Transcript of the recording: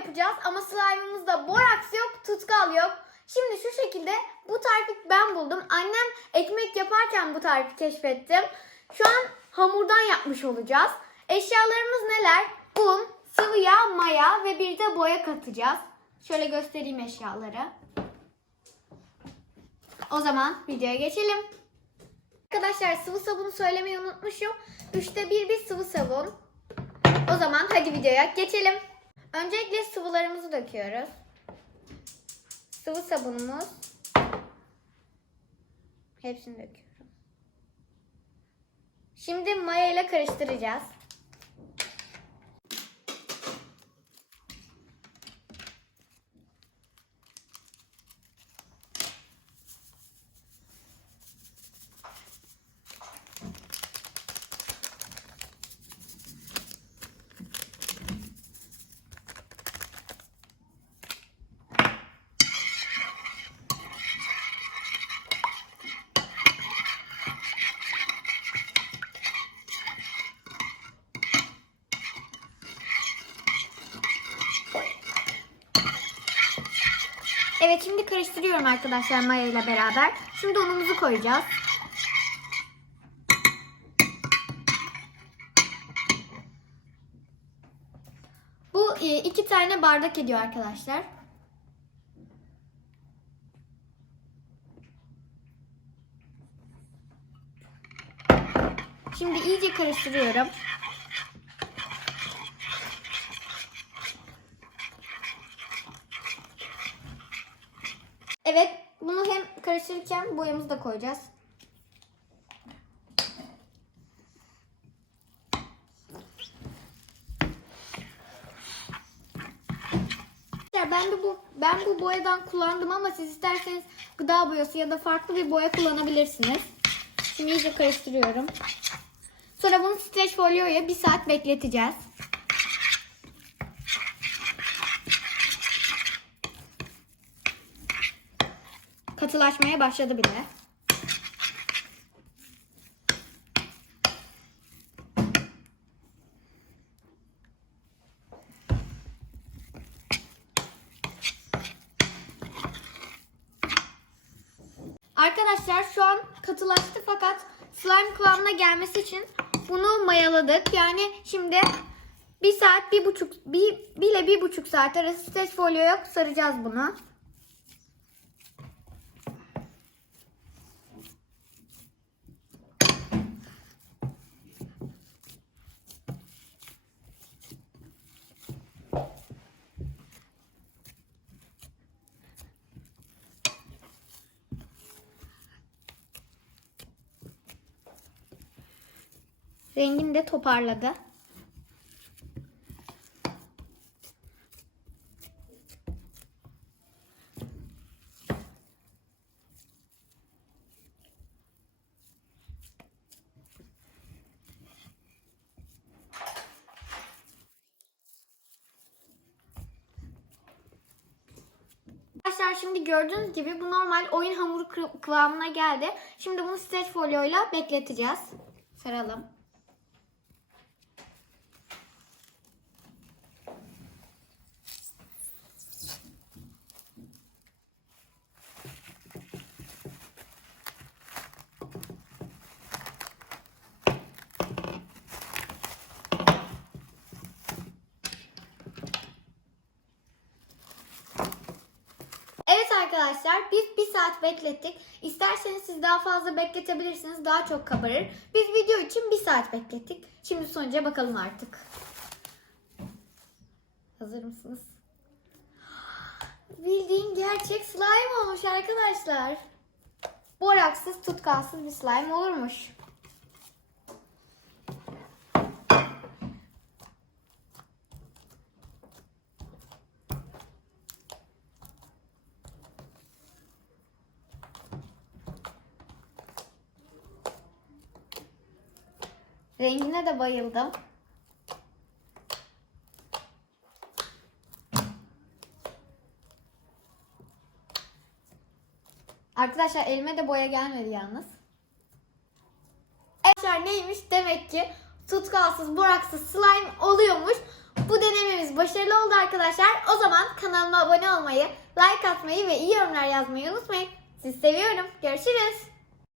yapacağız ama slime'ımızda boraks yok, tutkal yok. Şimdi şu şekilde bu tarifi ben buldum. Annem ekmek yaparken bu tarifi keşfettim. Şu an hamurdan yapmış olacağız. Eşyalarımız neler? Un, sıvı yağ, maya ve bir de boya katacağız. Şöyle göstereyim eşyaları. O zaman videoya geçelim. Arkadaşlar sıvı sabunu söylemeyi unutmuşum. Üçte bir bir sıvı sabun. O zaman hadi videoya geçelim. Öncelikle sıvılarımızı döküyoruz. Sıvı sabunumuz. Hepsini döküyorum. Şimdi maya ile karıştıracağız. Evet şimdi karıştırıyorum arkadaşlar maya ile beraber. Şimdi unumuzu koyacağız. Bu e, iki tane bardak ediyor arkadaşlar. Şimdi iyice karıştırıyorum. Evet, bunu hem karıştırırken boyamızı da koyacağız. Ben de bu ben bu boyadan kullandım ama siz isterseniz gıda boyası ya da farklı bir boya kullanabilirsiniz. Şimdi iyice karıştırıyorum. Sonra bunu streç folyoya bir saat bekleteceğiz. Katılaşmaya başladı bile. Arkadaşlar şu an katılaştı fakat slime kıvamına gelmesi için bunu mayaladık. Yani şimdi bir saat, bir buçuk, bir, bir ile bir buçuk saat arası streç folyoya saracağız bunu. Rengini de toparladı. Arkadaşlar şimdi gördüğünüz gibi bu normal oyun hamuru kı- kıvamına geldi. Şimdi bunu streç folyoyla bekleteceğiz. Saralım. Evet arkadaşlar biz bir saat beklettik. İsterseniz siz daha fazla bekletebilirsiniz. Daha çok kabarır. Biz video için bir saat beklettik. Şimdi sonuca bakalım artık. Hazır mısınız? Bildiğin gerçek slime olmuş arkadaşlar. Boraksız, tutkalsız bir slime olurmuş. Rengine de bayıldım. Arkadaşlar elime de boya gelmedi yalnız. Arkadaşlar neymiş? Demek ki tutkalsız, boraksız slime oluyormuş. Bu denememiz başarılı oldu arkadaşlar. O zaman kanalıma abone olmayı, like atmayı ve iyi yorumlar yazmayı unutmayın. Sizi seviyorum. Görüşürüz.